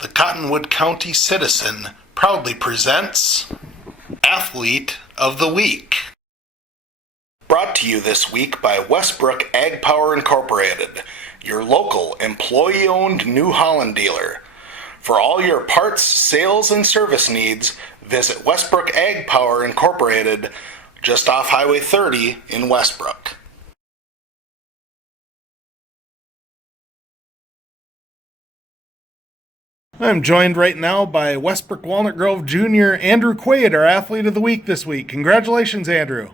The Cottonwood County Citizen proudly presents Athlete of the Week. Brought to you this week by Westbrook Ag Power Incorporated, your local employee-owned New Holland dealer. For all your parts, sales, and service needs, visit Westbrook Ag Power Incorporated, just off Highway 30 in Westbrook. I'm joined right now by Westbrook Walnut Grove Jr. Andrew Quade, our Athlete of the Week this week. Congratulations, Andrew.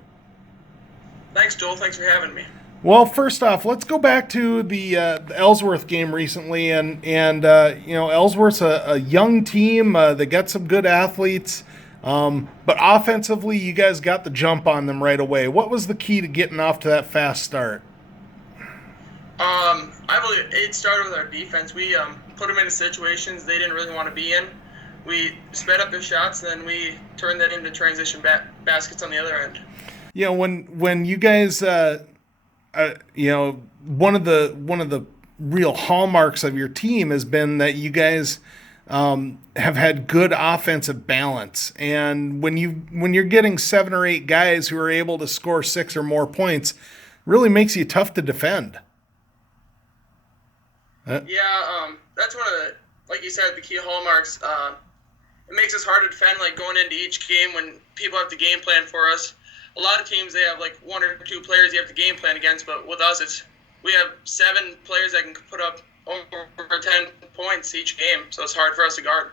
Thanks, Joel. Thanks for having me. Well, first off, let's go back to the Ellsworth game recently, and Ellsworth's a young team. They got some good athletes, but offensively, you guys got the jump on them right away. What was the key to getting off to that fast start? I believe it started with our defense. We put them into situations they didn't really want to be in. We sped up their shots, and then we turned that into transition baskets on the other end. You know, when you guys, one of the real hallmarks of your team has been that you guys have had good offensive balance, and when you're getting 7 or 8 guys who are able to score 6 or more points, really makes you tough to defend. That's one of the, like you said, the key hallmarks. It makes us hard to defend, like going into each game when people have the game plan for us. A lot of teams, they have like 1 or 2 players you have the game plan against, but with us, we have 7 players that can put up over 10 points each game, so it's hard for us to guard.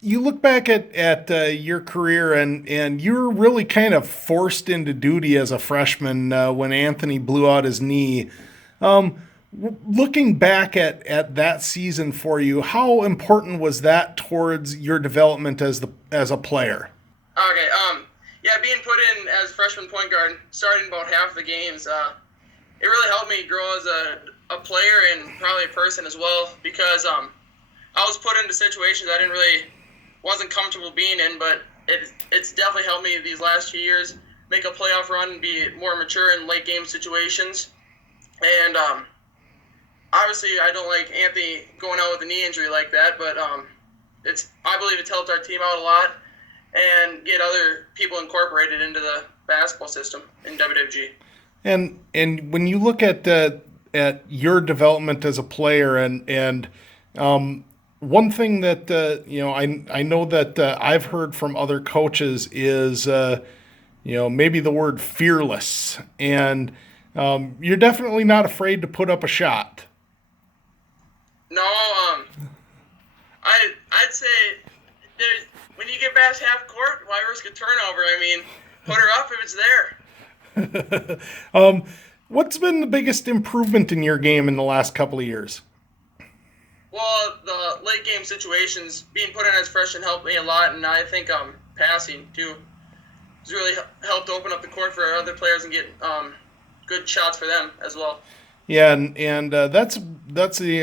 You look back at your career, and you were really kind of forced into duty as a freshman when Anthony blew out his knee. Looking back at that season for you, how important was that towards your development as a player? Okay, being put in as freshman point guard, starting about half the games, it really helped me grow as a player and probably a person as well, because I was put into situations I wasn't comfortable being in, but it's definitely helped me these last few years make a playoff run and be more mature in late game situations. And obviously, I don't like Anthony going out with a knee injury like that, but I believe it's helped our team out a lot and get other people incorporated into the basketball system in WWG. And when you look at your development as a player, and one thing that I know that I've heard from other coaches is maybe the word fearless, and you're definitely not afraid to put up a shot. No, I'd say when you get past half court, why risk a turnover? I mean, put her up if it's there. What's been the biggest improvement in your game in the last couple of years? Well, the late game situations, being put in as freshman helped me a lot, and I think passing too has really helped open up the court for other players and get good shots for them as well. Yeah, and that's the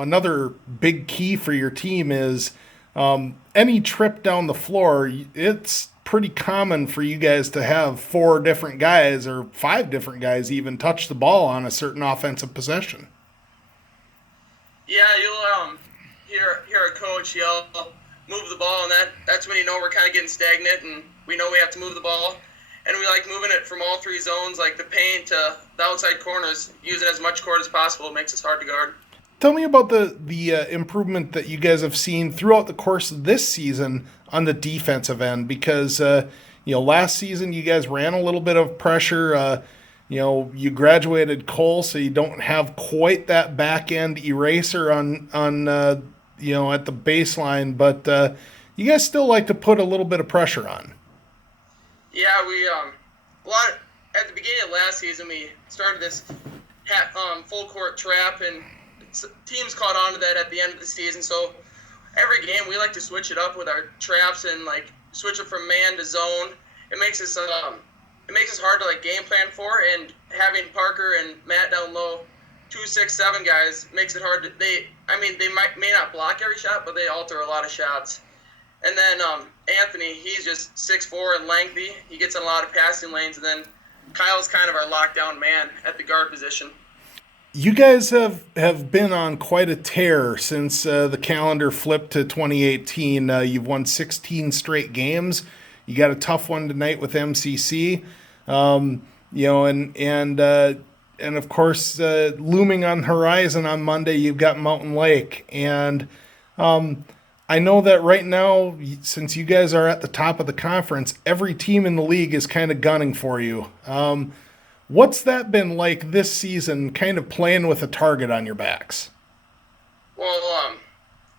another big key for your team is any trip down the floor. It's pretty common for you guys to have 4 different guys or 5 different guys even touch the ball on a certain offensive possession. Yeah, you'll hear a coach yell, "Move the ball," and that's when you know we're kind of getting stagnant, and we know we have to move the ball. And we like moving it from all 3 zones, like the paint to the outside corners, using as much court as possible. It makes us hard to guard. Tell me about the improvement that you guys have seen throughout the course of this season on the defensive end, because last season you guys ran a little bit of pressure. You graduated Cole, so you don't have quite that back end eraser on at the baseline, but you guys still like to put a little bit of pressure on. Yeah, we at the beginning of last season we started this full court trap, and teams caught on to that at the end of the season. So every game we like to switch it up with our traps and like switch it from man to zone. It makes us hard to like game plan for, and having Parker and Matt down low, 2, 6, 7 guys makes it hard to may not block every shot, but they alter a lot of shots. And then Anthony, he's just 6'4" and lengthy. He gets in a lot of passing lanes. And then Kyle's kind of our lockdown man at the guard position. You guys have been on quite a tear since the calendar flipped to 2018. You've won 16 straight games. You got a tough one tonight with MCC. You know, and of course, looming on the horizon on Monday, you've got Mountain Lake. And I know that right now, since you guys are at the top of the conference, every team in the league is kind of gunning for you. What's that been like this season, kind of playing with a target on your backs? Well,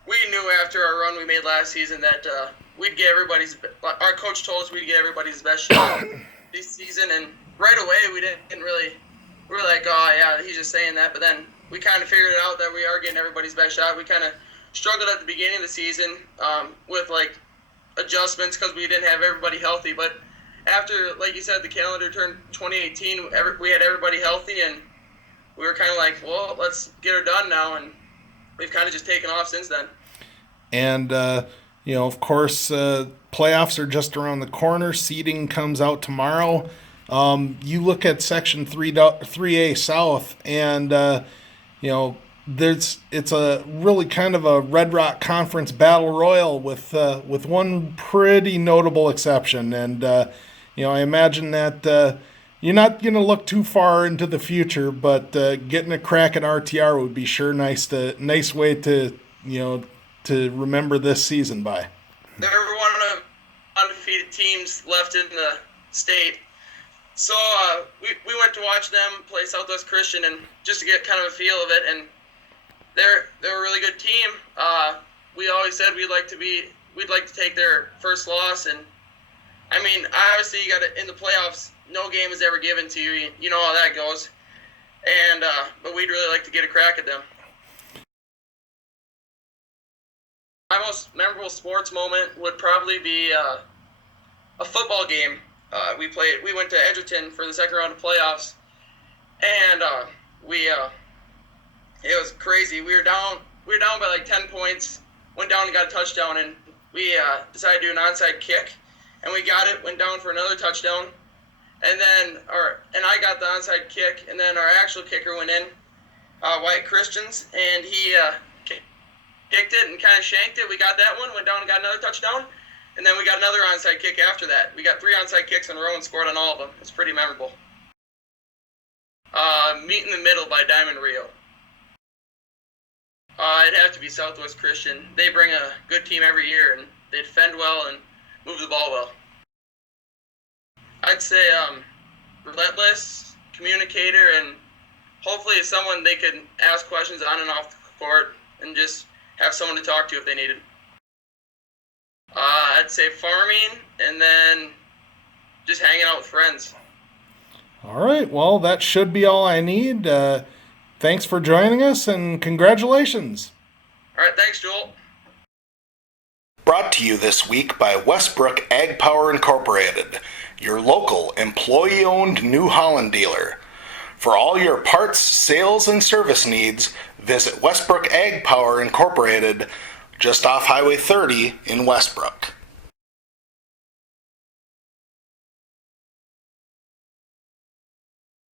we knew after our run we made last season that we'd get everybody's. Our coach told us we'd get everybody's best shot this season, and right away we didn't really. We were like, oh yeah, he's just saying that. But then we kind of figured it out that we are getting everybody's best shot. We kind of struggled at the beginning of the season with like adjustments because we didn't have everybody healthy, but after, like you said, the calendar turned 2018, we had everybody healthy, and we were kind of like, well, let's get her done now, and we've kind of just taken off since then. And, you know, of course, playoffs are just around the corner. Seeding comes out tomorrow. You look at Section 3A South, and, you know, it's a really kind of a Red Rock Conference battle royal with one pretty notable exception. And, you know, I imagine that you're not going to look too far into the future, but getting a crack at RTR would be sure nice way to, you know, to remember this season by. They're one of the undefeated teams left in the state. So we went to watch them play Southwest Christian, and just to get kind of a feel of it, and they're a really good team. We always said we'd like to take their first loss, and I mean, obviously you got to, in the playoffs, no game is ever given to you. You know how that goes. And but we'd really like to get a crack at them. My most memorable sports moment would probably be a football game. We went to Edgerton for the second round of playoffs, and it was crazy. We were down by like 10 points. Went down and got a touchdown, and we decided to do an onside kick, and we got it. Went down for another touchdown, and I got the onside kick, and then our actual kicker went in, White Christians, and he kicked it and kind of shanked it. We got that one. Went down and got another touchdown. And then we got another onside kick after that. We got 3 onside kicks in a row and scored on all of them. It's pretty memorable. Meet in the Middle by Diamond Rio. It'd have to be Southwest Christian. They bring a good team every year, and they defend well and move the ball well. I'd say relentless, communicator, and hopefully someone they could ask questions on and off the court and just have someone to talk to if they needed. I'd say farming, and then just hanging out with friends. All right. Well, that should be all I need. Thanks for joining us, and congratulations. All right. Thanks, Joel. Brought to you this week by Westbrook Ag Power Incorporated, your local employee-owned New Holland dealer. For all your parts, sales, and service needs, visit Westbrook Ag Power Incorporated, just off Highway 30 in Westbrook.